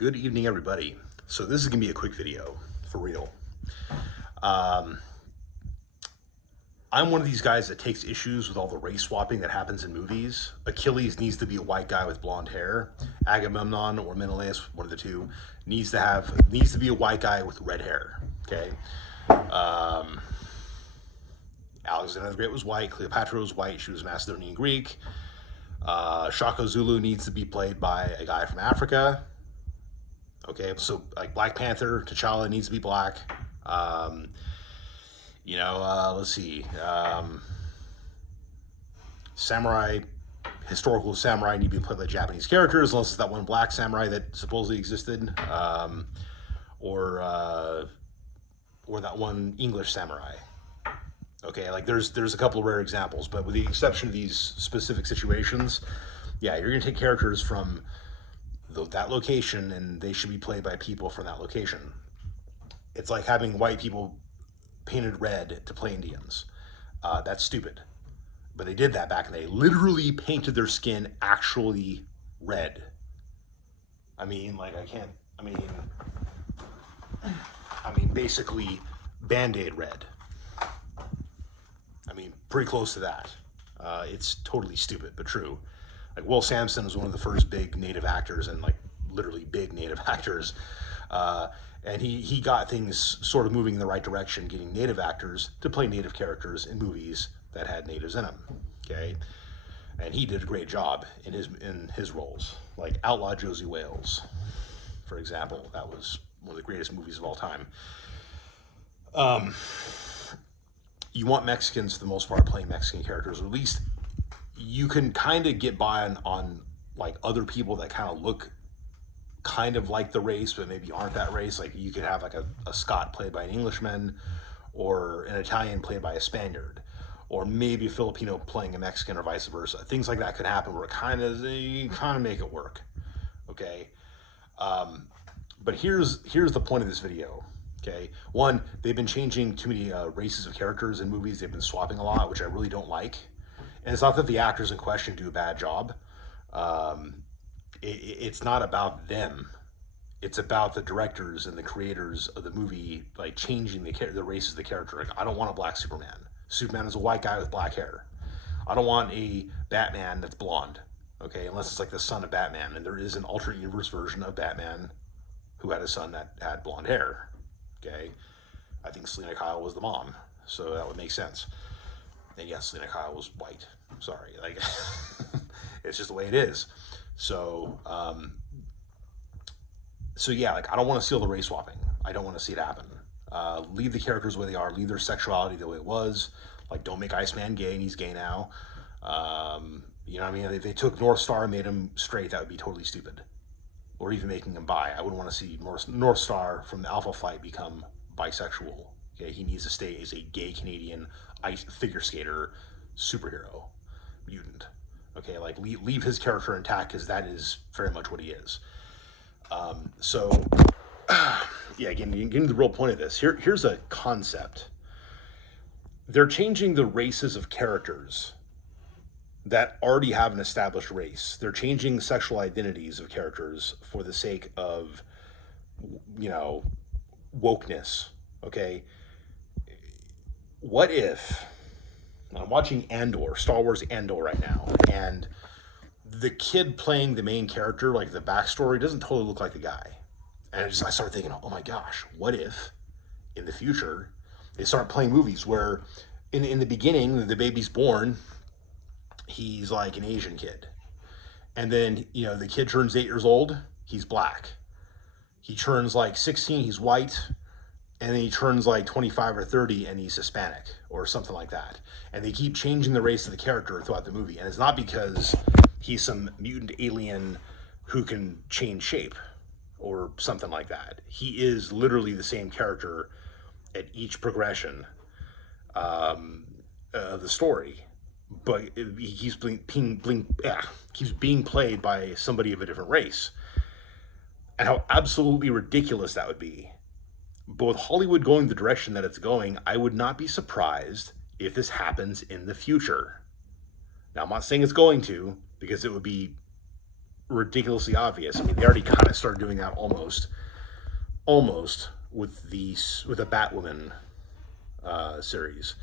Good evening, everybody. So this is gonna be a quick video, for real. Um, I'm one of these guys that takes issues with all the race swapping that happens in movies. Achilles needs to be a white guy with blonde hair. Agamemnon or Menelaus, one of the two, needs to be a white guy with red hair. Okay. Um, Alexander the Great was white. Cleopatra was white. She was Macedonian Greek. Shaka Zulu needs to be played by a guy from Africa. Okay, so like Black Panther, T'Challa needs to be black. Um, let's see. Samurai, historical samurai need to be played by Japanese characters, unless it's that one black samurai that supposedly existed, or that one English samurai. Okay, like there's a couple of rare examples, but with the exception of these specific situations, yeah, you're gonna take characters from that location, and they should be played by people from that location. It's like having white people painted red to play Indians. That's stupid. But they did that back and they literally painted their skin actually red. I mean, like basically Band-Aid red. I mean, pretty close to that. It's totally stupid, but true. Like Will Sampson was one of the first big native actors, and like literally big native actors. And he got things sort of moving in the right direction, getting native actors to play native characters in movies that had natives in them. Okay, and he did a great job in his roles, like Outlaw Josie Wales, for example. That was one of the greatest movies of all time. You want Mexicans, for the most part, playing Mexican characters, or at least you can kind of get by on like other people that kind of look kind of like the race, but maybe aren't that race. Like you could have like a Scot played by an Englishman, or an Italian played by a Spaniard, or maybe a Filipino playing a Mexican, or vice versa. Things like that could happen where you kind of make it work. Okay. But here's the point of this video. Okay, one, they've been changing too many races of characters in movies. They've been swapping a lot, which I really don't like. And it's not that the actors in question do a bad job. It's not about them. It's about the directors and the creators of the movie, like changing the races of the character. Like, I don't want a black Superman. Superman is a white guy with black hair. I don't want a Batman that's blonde. Okay, unless it's like the son of Batman, and there is an alternate universe version of Batman who had a son that had blonde hair. Okay, I think Selena Kyle was the mom, so that would make sense. And yes, Selena Kyle was white. Sorry, like it's just the way it is. So, yeah, like I don't want to see all the race swapping. I don't want to see it happen. Leave the characters the way they are. Leave their sexuality the way it was. Like, don't make Iceman gay, and he's gay now. You know what I mean? If they took North Star and made him straight, that would be totally stupid. Or even making him bi. I wouldn't want to see North Star from the Alpha Flight become bisexual. Okay, he needs to stay as a gay Canadian ice figure skater superhero mutant. Okay, like leave his character intact, because that is very much what he is. So yeah, again, getting to the real point of this. Here's a concept. They're changing the races of characters that already have an established race. They're changing sexual identities of characters for the sake of, wokeness. Okay, what if I'm watching Andor, Star Wars Andor right now, and the kid playing the main character, like the backstory, doesn't totally look like the guy. And I started thinking, oh my gosh, what if in the future they start playing movies where in the beginning, the baby's born, he's like an Asian kid. And then, the kid turns 8 years old, he's black. He turns like 16, he's white. And then he turns like 25 or 30 and he's Hispanic or something like that. And they keep changing the race of the character throughout the movie. And it's not because he's some mutant alien who can change shape or something like that. He is literally the same character at each progression of the story. But he's being played by somebody of a different race. And how absolutely ridiculous that would be. But with Hollywood going the direction that it's going, I would not be surprised if this happens in the future. Now, I'm not saying it's going to, because it would be ridiculously obvious. I mean, they already kind of started doing that almost with the Batwoman series.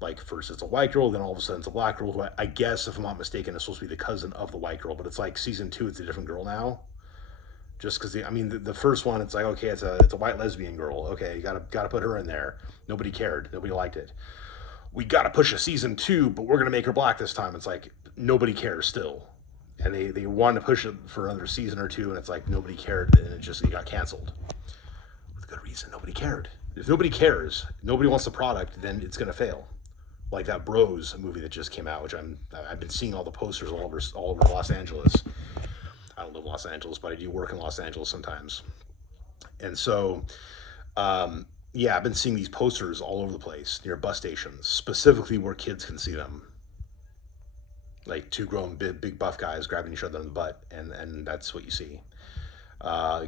Like first it's a white girl, then all of a sudden it's a black girl. Who I guess, if I'm not mistaken, is supposed to be the cousin of the white girl, but it's like season 2, it's a different girl now. Just because the first one, it's like, okay, it's a white lesbian girl. Okay, you gotta put her in there. Nobody cared. Nobody liked it. We gotta push a season 2, but we're gonna make her black this time. It's like nobody cares still, and they wanted to push it for another season or two, and it's like nobody cared, and it got canceled with good reason. Nobody cared. If nobody cares, nobody wants the product, then it's gonna fail. Like that Bros movie that just came out, which I've been seeing all the posters all over Los Angeles. I don't live in Los Angeles, but I do work in Los Angeles sometimes. And so, yeah, I've been seeing these posters all over the place near bus stations, specifically where kids can see them. Like two grown, big buff guys grabbing each other in the butt, and that's what you see.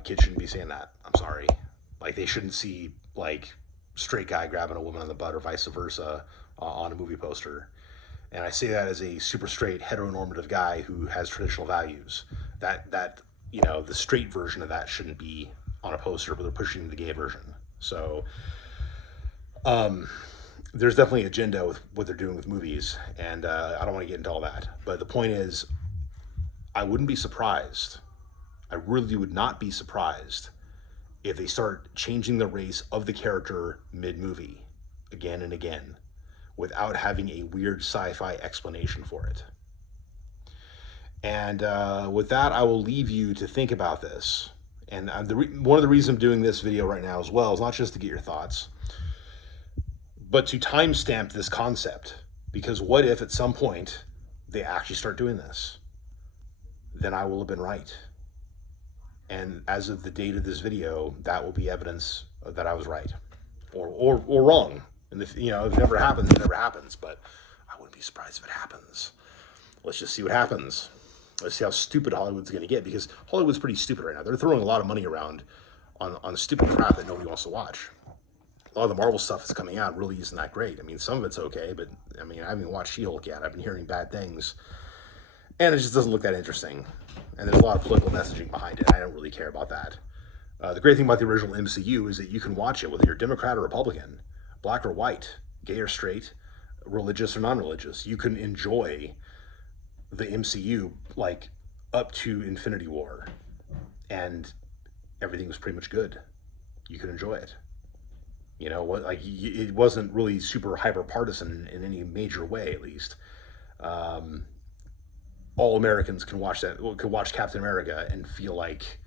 Kids shouldn't be seeing that. I'm sorry. Like, they shouldn't see, like, straight guy grabbing a woman on the butt or vice versa on a movie poster. And I say that as a super straight heteronormative guy who has traditional values. That the straight version of that shouldn't be on a poster, but they're pushing the gay version. So there's definitely an agenda with what they're doing with movies, and I don't want to get into all that. But the point is, I wouldn't be surprised. I really would not be surprised if they start changing the race of the character mid-movie again and again without having a weird sci-fi explanation for it. And with that, I will leave you to think about this. And one of the reasons I'm doing this video right now as well is not just to get your thoughts, but to timestamp this concept. Because what if at some point they actually start doing this? Then I will have been right. And as of the date of this video, that will be evidence that I was right or wrong. And if it never happens, it never happens. But I wouldn't be surprised if it happens. Let's just see what happens. Let's see how stupid Hollywood's going to get, because Hollywood's pretty stupid right now. They're throwing a lot of money around on stupid crap that nobody wants to watch. A lot of the Marvel stuff that's coming out really isn't that great. I mean, some of it's okay, but I haven't even watched She-Hulk yet. I've been hearing bad things, and it just doesn't look that interesting. And there's a lot of political messaging behind it. I don't really care about that. The great thing about the original MCU is that you can watch it whether you're Democrat or Republican, black or white, gay or straight, religious or non-religious. You can enjoy the MCU like up to Infinity War, and everything was pretty much good. You could enjoy it. It wasn't really super hyper partisan in any major way, at least. All Americans can watch Captain America and feel like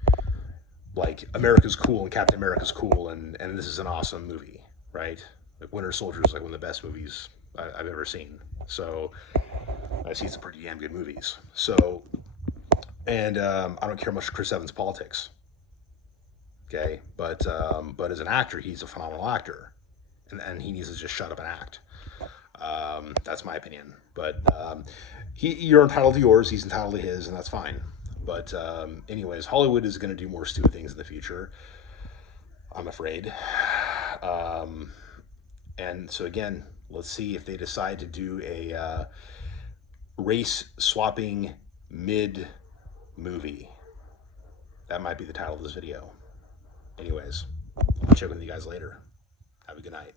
America's cool and Captain America's cool, and this is an awesome movie, right? Like Winter Soldier is like one of the best movies I've ever seen. So I've seen some pretty damn good movies. So, and I don't care much for Chris Evans' politics. Okay, but as an actor, he's a phenomenal actor, and he needs to just shut up and act. That's my opinion. But you're entitled to yours, he's entitled to his, and that's fine. But anyways, Hollywood is going to do more stupid things in the future, I'm afraid. And so again, let's see if they decide to do a race swapping mid movie. That might be the title of this video. Anyways, I'll check with you guys later. Have a good night.